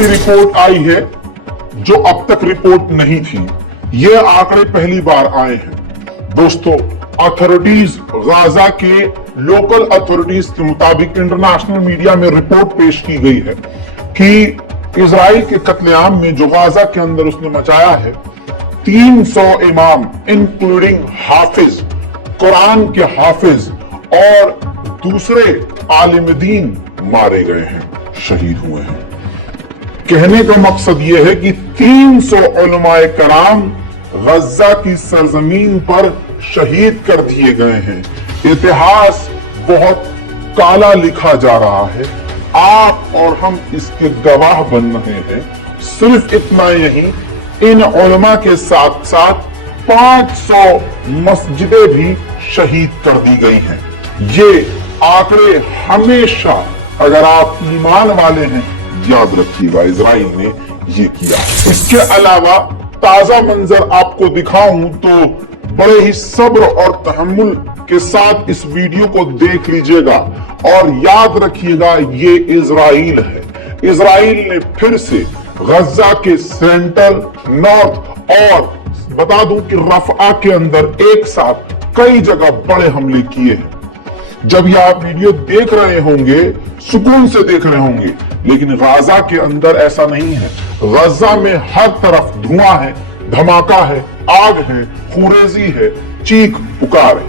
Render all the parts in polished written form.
ऐसी रिपोर्ट आई है जो अब तक रिपोर्ट नहीं थी। ये आंकड़े पहली बार आए हैं। दोस्तों, अथॉरिटीज गाजा के लोकल अथॉरिटीज के मुताबिक इंटरनेशनल मीडिया में रिपोर्ट पेश की गई है कि इजराइल के कत्लेआम में जो गाजा के अंदर उसने मचाया है, 300 इमाम इंक्लूडिंग हाफिज, कुरान के हाफिज और दूसरे आलिम दीन मारे गए हैं, शहीद हुए हैं। कहने का मकसद यह है कि 300 उलमाए कराम गज्जा की सरजमीन पर शहीद कर दिए गए हैं। इतिहास बहुत काला लिखा जा रहा है। आप और हम इसके गवाह बन रहे हैं। सिर्फ इतना नहीं, इन उलमा के साथ साथ 500 मस्जिदें भी शहीद कर दी गई हैं। ये आंकड़े हमेशा, अगर आप ईमान वाले हैं, याद रखिएगा, इजराइल ने ये किया। इसके अलावा ताजा मंजर आपको दिखाऊं तो बड़े ही सब्र और तहम्मुल के साथ इस वीडियो को देख लीजिएगा और याद रखिएगा, ये इजराइल है। इजराइल ने फिर से गज्जा के सेंट्रल, नॉर्थ और बता दूं कि रफा के अंदर एक साथ कई जगह बड़े हमले किए हैं। जब ये आप वीडियो देख रहे होंगे, सुकून से देख रहे होंगे, लेकिन गाजा के अंदर ऐसा नहीं है। गज्जा में हर तरफ धुआं है, धमाका है, आग है, खुरेजी है, चीख पुकार है।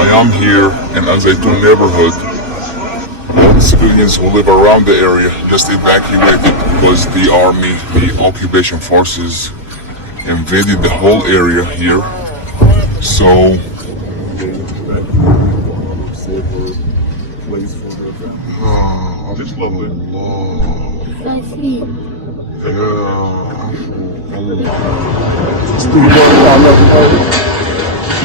I am here in Al Zaytun neighborhood. All the civilians who live around the area just evacuated because the army, the occupation forces, invaded the whole area here. So it's lovely.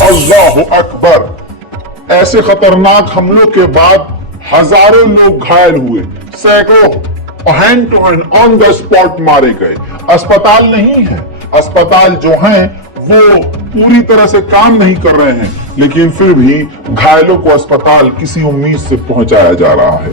अल्लाह अकबर। ऐसे खतरनाक हमलों के बाद हजारों लोग घायल हुए, सैकड़ों hand to hand on the spot मारे गए। अस्पताल नहीं है, अस्पताल जो हैं वो पूरी तरह से काम नहीं कर रहे हैं, लेकिन फिर भी घायलों को अस्पताल किसी उम्मीद से पहुंचाया जा रहा है।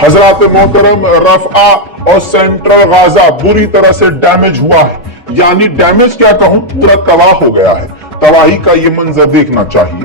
हजरात मोहतरम, रफ़ा और सेंट्रल गाजा बुरी तरह से डैमेज हुआ है, यानी डैमेज क्या कहूं, पूरा तबाह हो गया है। तबाही का ये मंजर देखना चाहिए।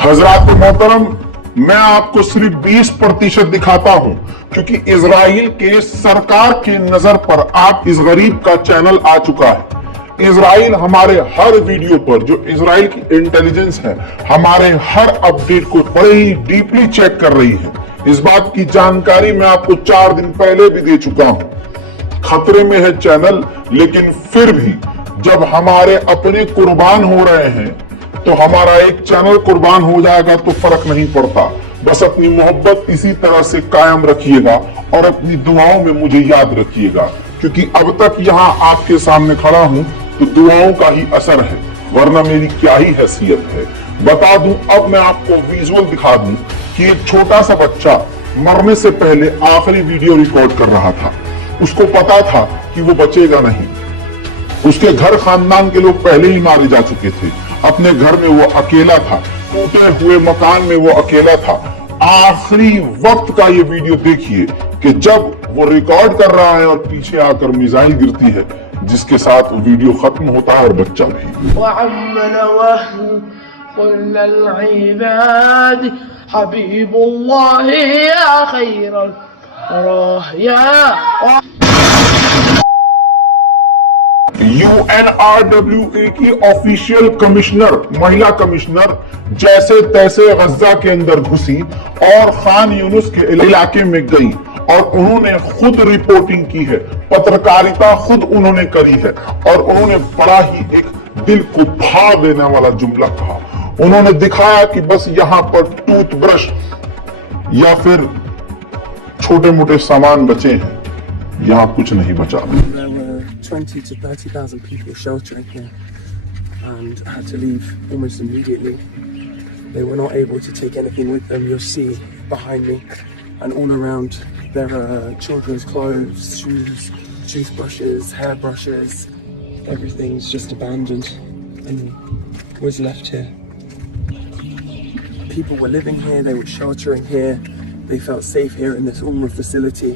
हजरात मोहतरम, मैं आपको सिर्फ 20% दिखाता हूं, क्योंकि इजराइल के सरकार की नजर पर आप इस गरीब का चैनल आ चुका है। इजराइल हमारे हर वीडियो पर, जो इजराइल की इंटेलिजेंस है, हमारे हर अपडेट को बड़े ही डीपली चेक कर रही है। इस बात की जानकारी मैं आपको 4 दिन पहले भी दे चुका हूं। खतरे में है चैनल, लेकिन फिर भी जब हमारे अपने कुर्बान हो रहे हैं तो हमारा एक चैनल कुर्बान हो जाएगा तो फर्क नहीं पड़ता। बस अपनी मोहब्बत इसी तरह से कायम रखिएगा और अपनी दुआओं में मुझे याद रखिएगा। क्योंकि अब तक यहाँ आपके सामने खड़ा हूं तो दुआओं का ही असर है, वरना मेरी क्या ही हैसियत है। बता दूं, अब मैं आपको विजुअल दिखा दूं कि एक छोटा सा बच्चा मरने से पहले आखिरी वीडियो रिकॉर्ड कर रहा था। उसको पता था कि वो बचेगा नहीं। उसके घर खानदान के लोग पहले ही मारे जा चुके थे। अपने घर में वो अकेला था, टूटे हुए मकान में वो अकेला था। आखिरी वक्त का ये वीडियो देखिए कि जब वो रिकॉर्ड कर रहा है और पीछे आकर मिसाइल गिरती है, जिसके साथ वीडियो खत्म होता है और बच्चा भी। UNRWA की ऑफिशियल कमिश्नर, महिला कमिश्नर जैसे तैसे गजा के अंदर घुसी और खान यूनुस के इलाके में गई और उन्होंने खुद रिपोर्टिंग की है, पत्रकारिता खुद उन्होंने करी है और उन्होंने बड़ा ही एक दिल को भा देने वाला जुमला कहा। उन्होंने दिखाया कि बस यहाँ पर टूथब्रश या फिर छोटे मोटे सामान बचे हैं, यहाँ कुछ नहीं बचा। 20 to 30,000 people sheltering here and had to leave almost immediately. They were not able to take anything with them. You'll see behind me and all around there are children's clothes, shoes, toothbrushes, hairbrushes. Everything's just abandoned and was left here. People were living here, they were sheltering here, they felt safe here in this UNRWA facility.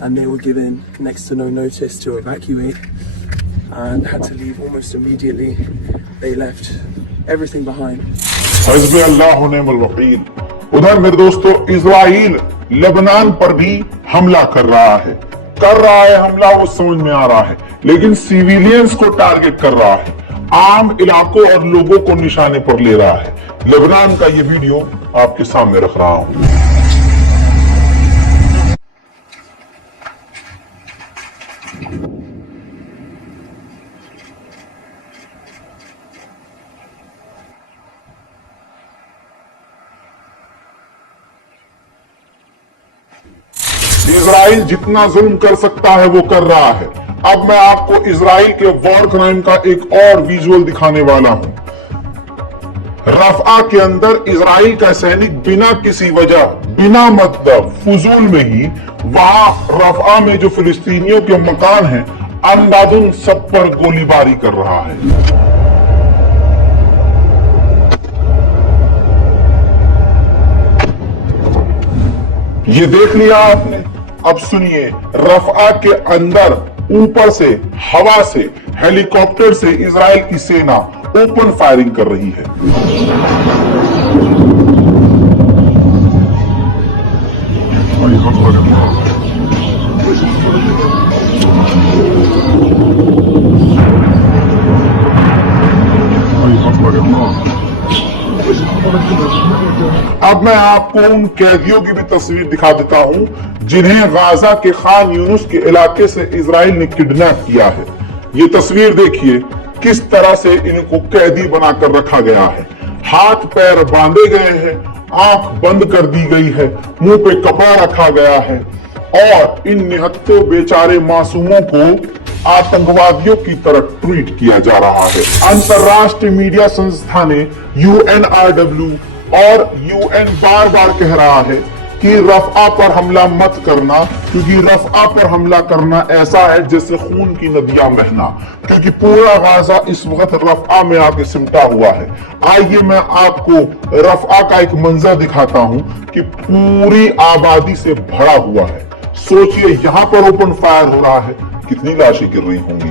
And they were given next to no notice to evacuate and had to leave almost immediately. They left everything behind. Hizb अल्लाह व निअमल वकील। उधर मेरे दोस्तों, Israel Lebanon पर भी हमला कर रहा है हमला, वो समझ में आ रहा है, लेकिन सिविलियंस को टारगेट कर रहा है, आम इलाकों और लोगों को निशाने पर ले रहा है। लेबनान का ये वीडियो आपके सामने रख रहा हूं। इजराइल जितना जुल्म कर सकता है वो कर रहा है। अब मैं आपको इजराइल के वॉर क्राइम का एक और विजुअल दिखाने वाला हूं। रफा के अंदर इजराइल का सैनिक बिना किसी वजह, बिना मतलब, फुजूल में ही वहां रफा में जो फिलिस्तीनियों के मकान हैं, अंदाजुन सब पर गोलीबारी कर रहा है। ये देख लिया आपने। अब सुनिए, रफा के अंदर ऊपर से, हवा से, हेलीकॉप्टर से इजराइल की सेना ओपन फायरिंग कर रही है। अब मैं आपको उन कैदियों की भी तस्वीर दिखा देता हूं जिन्हें गाजा के खान यूनुस के इलाके से इजराइल ने किडनैप किया है। ये तस्वीर देखिए, किस तरह से इनको कैदी बनाकर रखा गया है। हाथ पैर बांधे गए हैं, आंख बंद कर दी गई है, मुंह पे कपड़ा रखा गया है और इन निहत्ते बेचारे मासूमों को आतंकवादियों की तरह ट्रीट किया जा रहा है। अंतरराष्ट्रीय मीडिया संस्था ने UNRW और UN बार बार कह रहा है कि रफा पर हमला मत करना, क्योंकि रफा पर हमला करना ऐसा है जैसे खून की नदियां बहना, क्योंकि पूरा गाजा इस वक्त रफा में आके सिमटा हुआ है। आइए मैं आपको रफा का एक मंजर दिखाता हूं कि पूरी आबादी से भरा हुआ है। सोचिए, यहां पर ओपन फायर हो रहा है, कितनी लाशें गिर रही होंगी।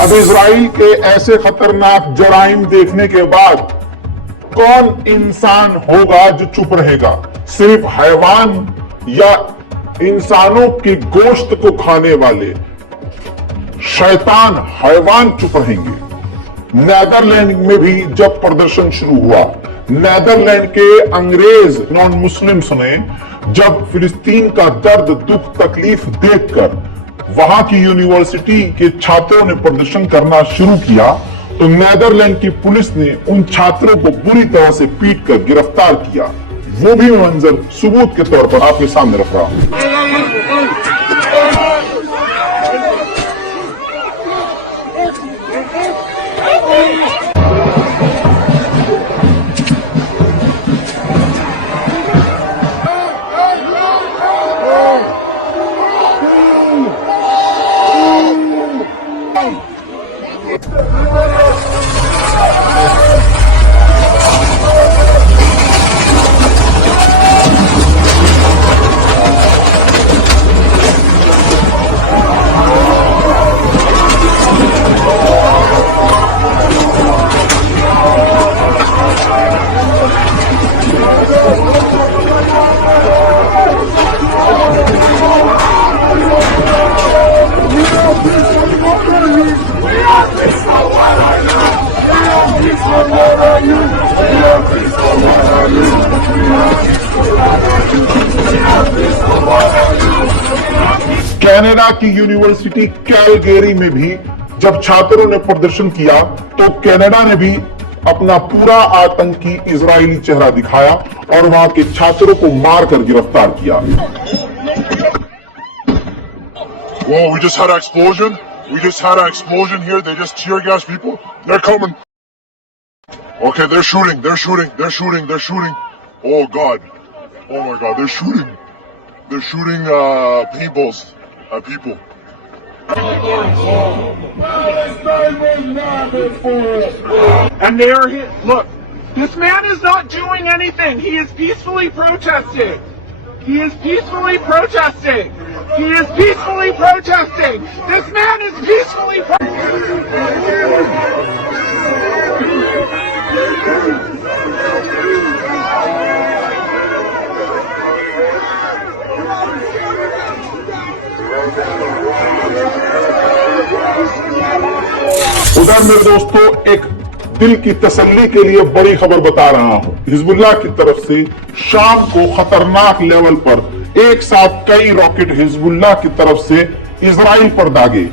अब इजराइल के ऐसे खतरनाक जराइम देखने के बाद कौन इंसान होगा जो चुप रहेगा? सिर्फ हैवान या इंसानों के गोश्त को खाने वाले शैतान हैवान चुप रहेंगे। नेदरलैंड में भी जब प्रदर्शन शुरू हुआ, नेदरलैंड के अंग्रेज नॉन मुस्लिम्स ने जब फिलिस्तीन का दर्द, दुख, तकलीफ देखकर वहां की यूनिवर्सिटी के छात्रों ने प्रदर्शन करना शुरू किया तो नेदरलैंड की पुलिस ने उन छात्रों को बुरी तरह से पीट कर गिरफ्तार किया। वो भी मंजर सबूत के तौर पर आपके सामने रख रहा हूं। कनाडा की यूनिवर्सिटी कैलगेरी में भी जब छात्रों ने प्रदर्शन किया तो कनाडा ने भी अपना पूरा आतंकी इजरायली चेहरा दिखाया और वहां के छात्रों को मारकर गिरफ्तार किया। Whoa, we just had an explosion. We just had an explosion here. They just tear gas people. They're coming. Okay, they're shooting. They're shooting. They're shooting. They're shooting. Oh God. Oh my God. They're shooting. They're shooting paintballs at people. And they are hit. Look, this man is not doing anything. He is peacefully protesting. He is peacefully protesting. He is peacefully protesting. This man is peacefully उधर मेरे दोस्तों एक दिल की तसल्ली के लिए बड़ी खबर बता रहा हूं। हिजबुल्लाह की तरफ से शाम को खतरनाक लेवल पर एक साथ कई रॉकेट हिजबुल्लाह की तरफ से इजराइल पर दागे।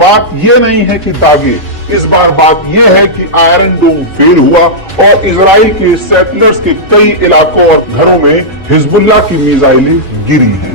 बात यह नहीं है कि दागे, इस बार बात यह है कि आयरन डोम फेल हुआ और इजराइल के सेटलर्स के कई इलाकों और घरों में हिजबुल्लाह की मिसाइलें गिरी हैं।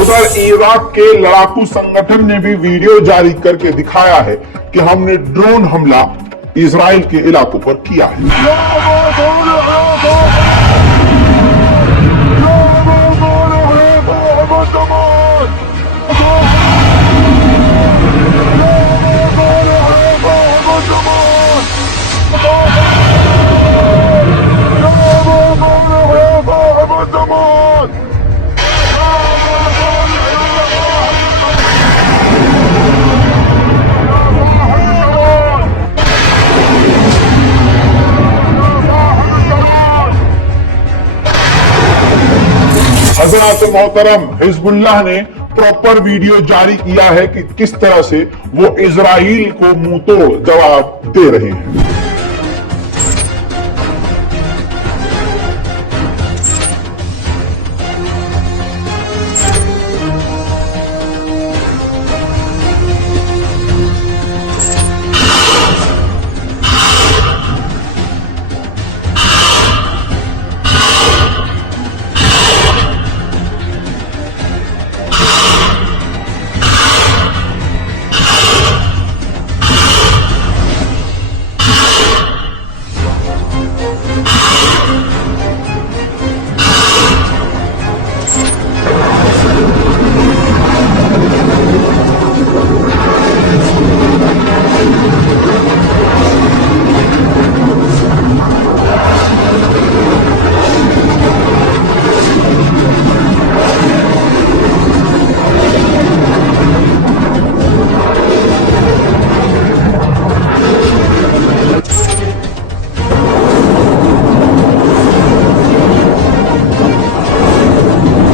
उधर इराक के लड़ाकू संगठन ने भी वीडियो जारी करके दिखाया है कि हमने ड्रोन हमला इजराइल के इलाकों पर किया है। हज़रात मोहतरम, हिजबुल्लाह ने प्रॉपर वीडियो जारी किया है कि किस तरह से वो इजराइल को मुंह तोड़ जवाब दे रहे हैं।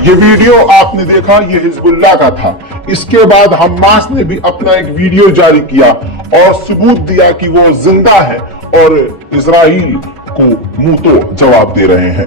ये वीडियो आपने देखा, ये हिजबुल्लाह का था। इसके बाद हमास ने भी अपना एक वीडियो जारी किया और सबूत दिया कि वो जिंदा है और इजराइल को मुंह तो जवाब दे रहे हैं।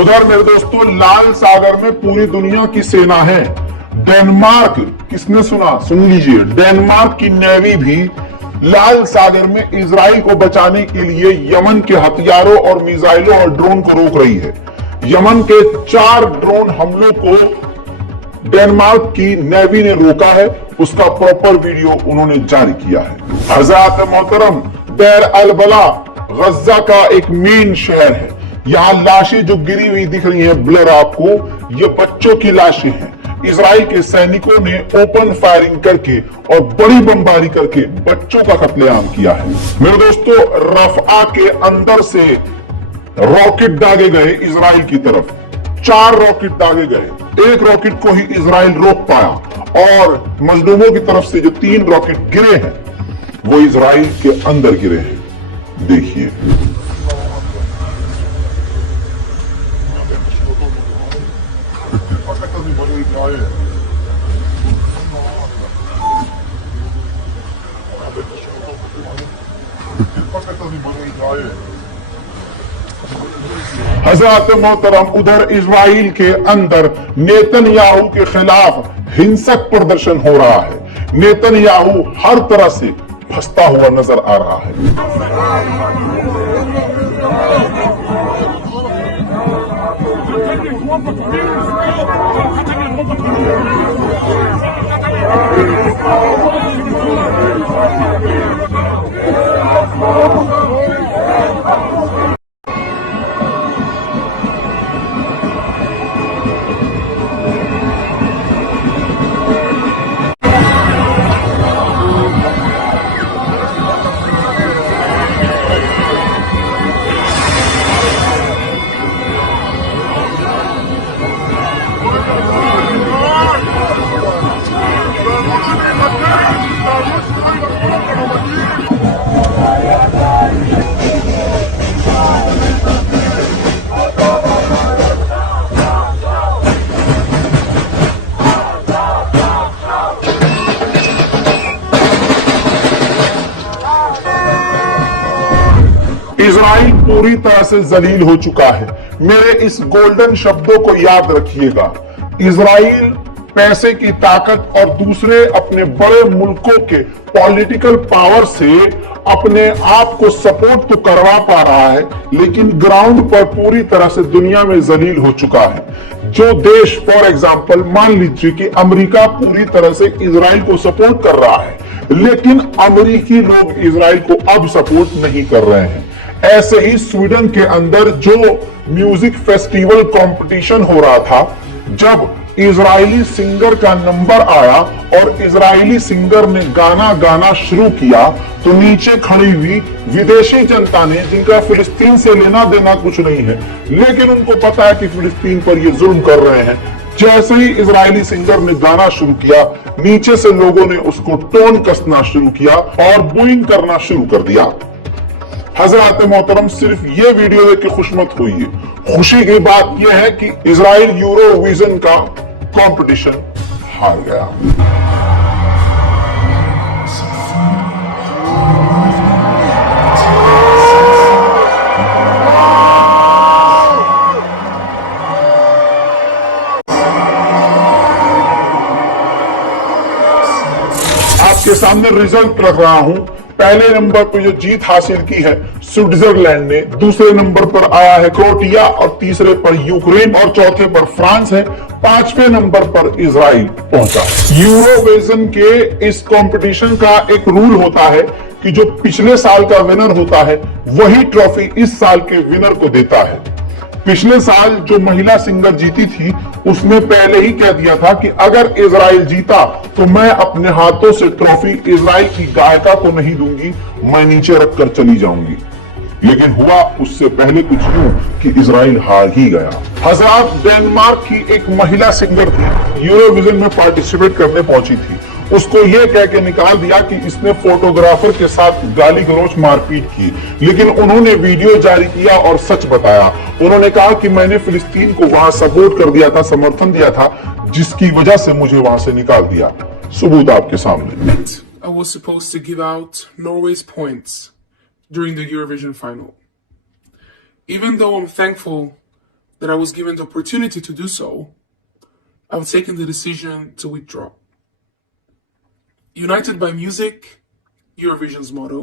उधर मेरे दोस्तों लाल सागर में पूरी दुनिया की सेना है। डेनमार्क, किसने सुना, सुन लीजिए, डेनमार्क की नेवी भी लाल सागर में इजराइल को बचाने के लिए यमन के हथियारों और मिसाइलों और ड्रोन को रोक रही है। यमन के 4 ड्रोन हमलों को डेनमार्क की नेवी ने रोका है, उसका प्रॉपर वीडियो उन्होंने जारी किया है। हज़रात मोहतरम, देर अल बला गजा का एक मेन शहर है। यहां लाशें जो गिरी हुई दिख रही हैं ब्लर आपको, ये बच्चों की लाशें हैं। इजराइल के सैनिकों ने ओपन फायरिंग करके और बड़ी बमबारी करके बच्चों का कत्लेआम किया है। मेरे दोस्तों, रफा के अंदर से रॉकेट दागे गए इजराइल की तरफ। 4 रॉकेट दागे गए, एक रॉकेट को ही इजराइल रोक पाया और मजलूमों की तरफ से जो 3 रॉकेट गिरे हैं वो इजराइल के अंदर गिरे हैं। देखिए, हज़रात मोहतरम, उधर इजराइल के अंदर नेतन्याहू के खिलाफ हिंसक प्रदर्शन हो रहा है। नेतन्याहू हर तरह से फंसता हुआ नजर आ रहा है। इजराइल पूरी तरह से जलील हो चुका है। मेरे इस गोल्डन शब्दों को याद रखिएगा। इजराइल पैसे की ताकत और दूसरे अपने बड़े मुल्कों के पॉलिटिकल पावर से अपने आप को सपोर्ट तो करवा पा रहा है, लेकिन ग्राउंड पर पूरी तरह से दुनिया में जलील हो चुका है। जो देश, फॉर एग्जांपल मान लीजिए कि अमेरिका पूरी तरह से इजराइल को सपोर्ट कर रहा है, लेकिन अमेरिकी लोग इजराइल को अब सपोर्ट नहीं कर रहे हैं। ऐसे ही स्वीडन के अंदर जो म्यूजिक फेस्टिवल कंपटीशन हो रहा था, जब इजरायली सिंगर का नंबर आया और इजरायली सिंगर ने गाना गाना शुरू किया, तो नीचे खड़ी हुई विदेशी जनता ने, जिनका फिलिस्तीन से लेना देना कुछ नहीं है, लेकिन उनको पता है कि फिलिस्तीन पर ये जुल्म कर रहे हैं, जैसे ही इजरायली सिंगर ने गाना शुरू किया, नीचे से लोगों ने उसको टोन कसना शुरू किया और बूइंग करना शुरू कर दिया। हजरत मोहतरम, सिर्फ ये वीडियो देख के खुश मत होइए। खुशी की बात यह है कि इजराइल यूरोविजन का कंपटीशन हार गया। आपके सामने रिजल्ट रख रहा हूं। पहले नंबर पर जो जीत हासिल की है स्विट्जरलैंड ने, दूसरे नंबर पर आया है क्रोएशिया और तीसरे पर यूक्रेन और चौथे पर फ्रांस है, पांचवें नंबर पर इजराइल पहुंचा। यूरोविजन के इस कंपटीशन का एक रूल होता है कि जो पिछले साल का विनर होता है वही ट्रॉफी इस साल के विनर को देता है। पिछले साल जो महिला सिंगर जीती थी उसने पहले ही कह दिया था कि अगर इजराइल जीता तो मैं अपने हाथों से ट्रॉफी इजराइल की गायिका को नहीं दूंगी, मैं नीचे रखकर चली जाऊंगी। लेकिन हुआ उससे पहले कुछ यूं कि इजराइल हार ही गया। हजरात, डेनमार्क की एक महिला सिंगर थी, यूरोविजन में पार्टिसिपेट करने पहुंची थी। उसको ये कह के निकाल दिया कि इसने फोटोग्राफर के साथ गाली गलौज मारपीट की, लेकिन उन्होंने वीडियो जारी किया और सच बताया। उन्होंने कहा कि मैंने फिलिस्तीन को वहां सपोर्ट कर दिया था, समर्थन दिया था, जिसकी वजह से मुझे वहां से निकाल दिया। सबूत आपके सामने। I was supposed to give out Norway's points during the Eurovision final. Even though I'm thankful that I was given the opportunity to do so, I've taken the decision to withdraw. United by Music, Eurovision's motto,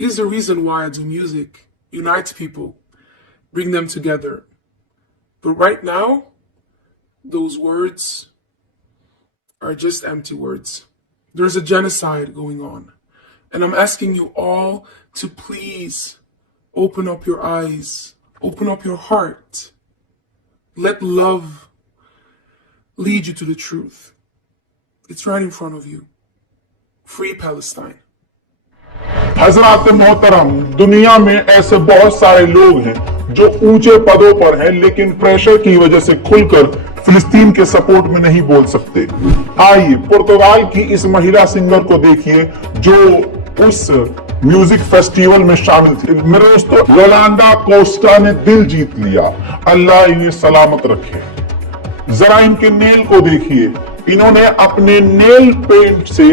is the reason why I do music, unites people, bring them together. But right now, those words are just empty words. There's a genocide going on. And I'm asking you all to please open up your eyes, open up your heart. Let love lead you to the truth. It's right in front of you. Free Palestine. हजरात मोहतरम, दुनिया में ऐसे बहुत सारे लोग हैं जो ऊंचे पदों पर हैं, लेकिन प्रेशर की वजह से खुलकर फिलिस्तीन के सपोर्ट में नहीं बोल सकते। आइए पुर्तगाल की इस महिला सिंगर को देखिए जो उस म्यूजिक फेस्टिवल में शामिल थी। मेरे दोस्तों, योलांडा कोस्टा ने दिल जीत लिया। अल्लाह इन्हें सलामत रखे। जरा इनके नेल को देखिए। इन्होंने अपने नेल पेंट से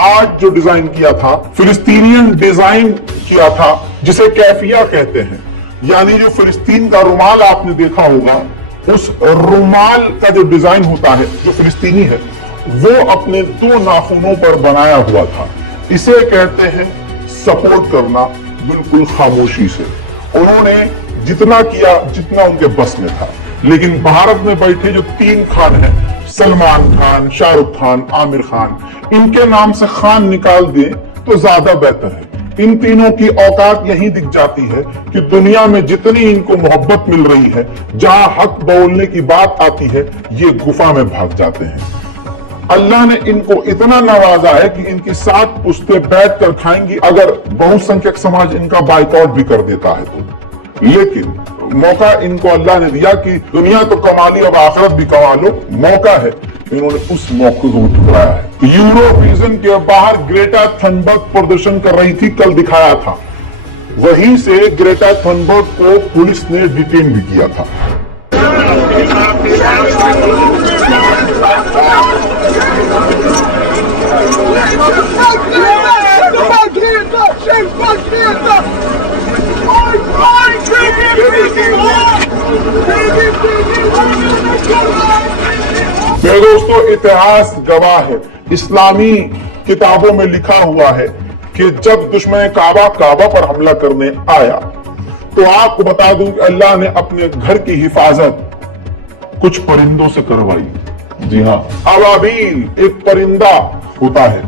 आर्ट जो डिजाइन किया था, फिलिस्तीनियन डिजाइन किया था, जिसे कैफिया कहते हैं। यानी जो फिलिस्तीन का रुमाल आपने देखा होगा, उस रुमाल का जो डिजाइन होता है, जो फिलिस्तीनी है, वो अपने 2 नाखूनों पर बनाया हुआ था। इसे कहते हैं सपोर्ट करना बिल्कुल खामोशी से। उन्होंने जितना किया जितना उनके बस में था। लेकिन भारत में बैठे जो 3 खान हैं, सलमान खान, शाहरुख खान, आमिर खान, इनके नाम से खान निकाल दें तो ज्यादा बेहतर है। इन तीनों की औकात यही दिख जाती है कि दुनिया में जितनी इनको मोहब्बत मिल रही है, जहां हक बोलने की बात आती है, ये गुफा में भाग जाते हैं। अल्लाह ने इनको इतना नवाजा है कि इनकी 7 पुश्तें बैठ कर खाएंगी अगर बहुसंख्यक समाज इनका बाइकआउट भी कर देता है तो। लेकिन मौका इनको अल्लाह ने दिया कि दुनिया तो कमा ली, अब आखिरत भी कमा लो। मौका है, इन्होंने उस मौके को ठुकराया है। यूरोविजन के बाहर ग्रेटा थनबर्ग प्रदर्शन कर रही थी, कल दिखाया था। वहीं से ग्रेटा थनबर्ग को पुलिस ने डिटेन भी किया था। मेरे दोस्तों, इतिहास गवाह है, इस्लामी किताबों में लिखा हुआ है कि जब दुश्मन काबा पर हमला करने आया तो आपको बता दूं कि अल्लाह ने अपने घर की हिफाजत कुछ परिंदों से करवाई। जी हाँ, अबाबील एक परिंदा होता है,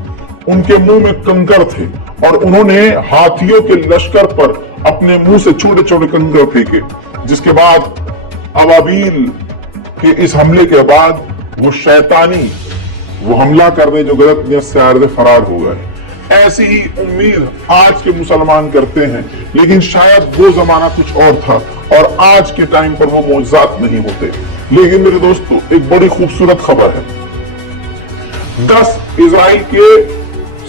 उनके मुंह में कंकर थे और उन्होंने हाथियों के लश्कर पर अपने मुंह से छोटे छोटे कंकर फेंके, जिसके बाद अबाबील के इस हमले के बाद वो हमला करने जो गलत नियत से आए थे, फरार हो गए। ऐसी ही उम्मीद आज के मुसलमान करते हैं, लेकिन शायद वो जमाना कुछ और था और आज के टाइम पर वो मौजूद नहीं होते। लेकिन मेरे दोस्तों, एक बड़ी खूबसूरत खबर है। 10 इजराइल के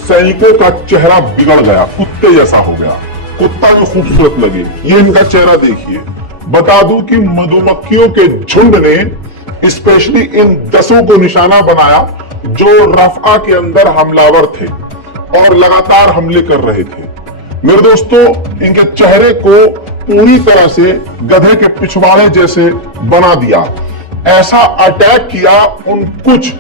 सैनिकों का चेहरा बिगड़ गया, कुत्ते जैसा हो गया। कुत्ता जो खूबसूरत लगे, ये इनका चेहरा देखिए। बता दूं कि मधुमक्खियों के झुंड ने स्पेशली इन 10 को निशाना बनाया जो रफा के अंदर हमलावर थे और लगातार हमले कर रहे थे। मेरे दोस्तों, इनके चेहरे को पूरी तरह से गधे के पिछवाड़े जैसे बना दिया। ऐसा अटैक किया उन कुछ